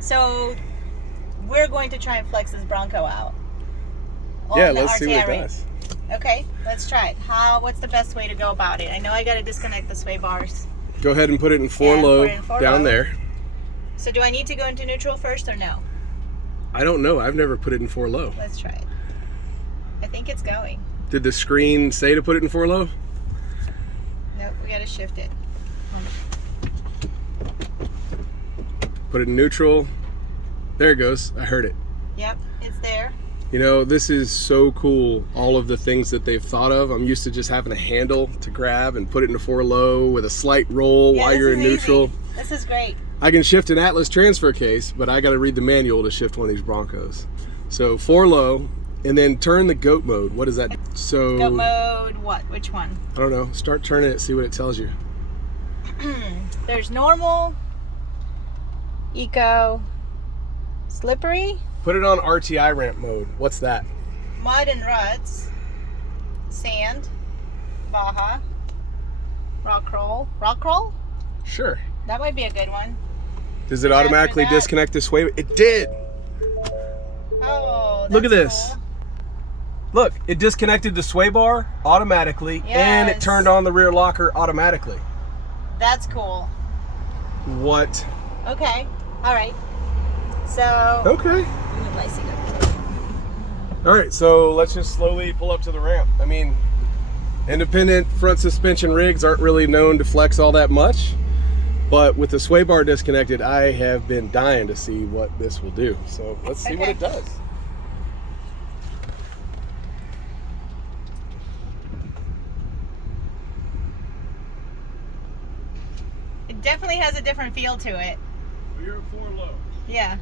So we're going to try and flex this Bronco out. Yeah, let's see what it does. Okay, let's try it. What's the best way to go about it? I know I got to disconnect the sway bars. Go ahead and put it in 4 low down there. So do I need to go into neutral first or no? I don't know. I've never put it in 4 low. Let's try it. I think it's going. Did the screen say to put it in 4 low? Nope, we got to shift it. Put it in neutral. There it goes. I heard it. Yep, it's there. You know, this is so cool, all of the things that they've thought of. I'm used to just having a handle to grab and put it into 4 low with a slight roll while you're in neutral. This is great. I can shift an Atlas transfer case, but I got to read the manual to shift one of these Broncos. So 4 low, and then turn the G.O.A.T mode. What is that? So G.O.A.T mode, what? Which one? I don't know. Start turning it, see what it tells you. There's normal, eco, slippery. Put it on RTI ramp mode. What's that? Mud and ruts, sand, Baja, rock roll. Rock roll? Sure. That might be a good one. Does it automatically disconnect the sway? It did. Oh, look at this. Cool. Look, it disconnected the sway bar automatically, and it turned on the rear locker automatically. That's cool. What? Okay. All right. So. Okay. All right, so let's just slowly pull up to the ramp. I mean, independent front suspension rigs aren't really known to flex all that much, but with the sway bar disconnected, I have been dying to see what this will do. So let's see what it does. It definitely has a different feel to it. Well, you're at 4 low. Yeah.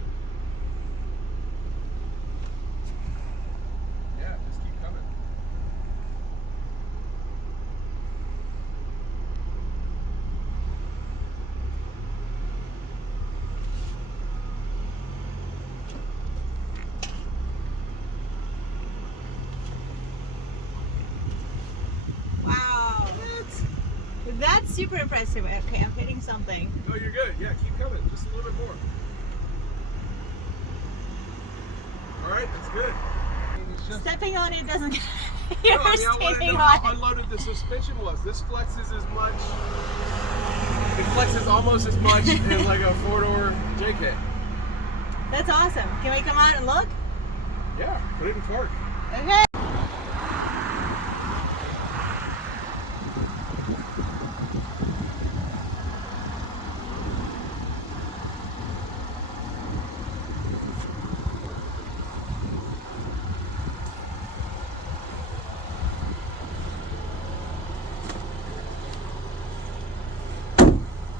That's super impressive. Okay, I'm hitting something. Oh, you're good. Yeah, keep coming. Just a little bit more. All right, that's good. Stepping on it doesn't. You're standing on how unloaded the suspension was. This flexes as much. It flexes almost as much as like a 4-door JK. That's awesome. Can we come out and look? Yeah, put it in park. Okay.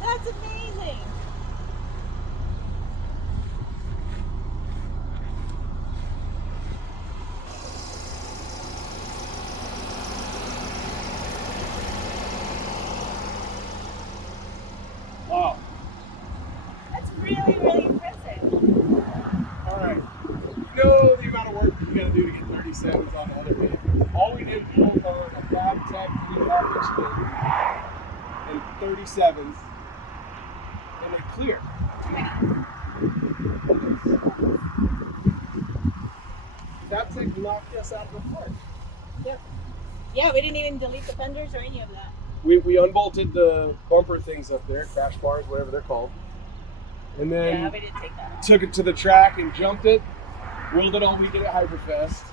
That's amazing. Wow. That's really, really impressive. All right. You know the amount of work you got to do to get 37s on the other vehicles. All we did was bolt on a Fab Tech 3.5-inch and 37s, and they clear. Fab Tech knocked us out of the park. Yep. Yeah, we didn't even delete the fenders or any of that. We unbolted the bumper things up there, crash bars, whatever they're called. And then we didn't take that. Took it to the track and jumped it, wheeled it all weekend at Hyperfest.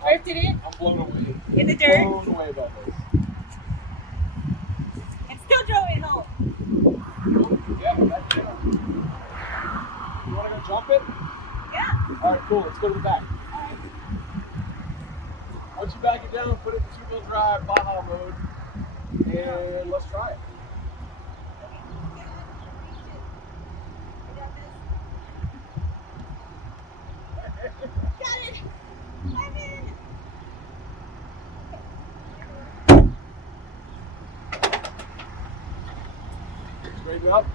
Drifted it? I'm blown away. In the dirt? Blown away about this. And still drove it home. Yeah, that's it. You want to go jump it? Yeah. All right, cool. Let's go to the back. All right. Once you back it down, put it in 2-wheel drive, Baja mode, and let's try it. Got it. I'm in. Straighten up.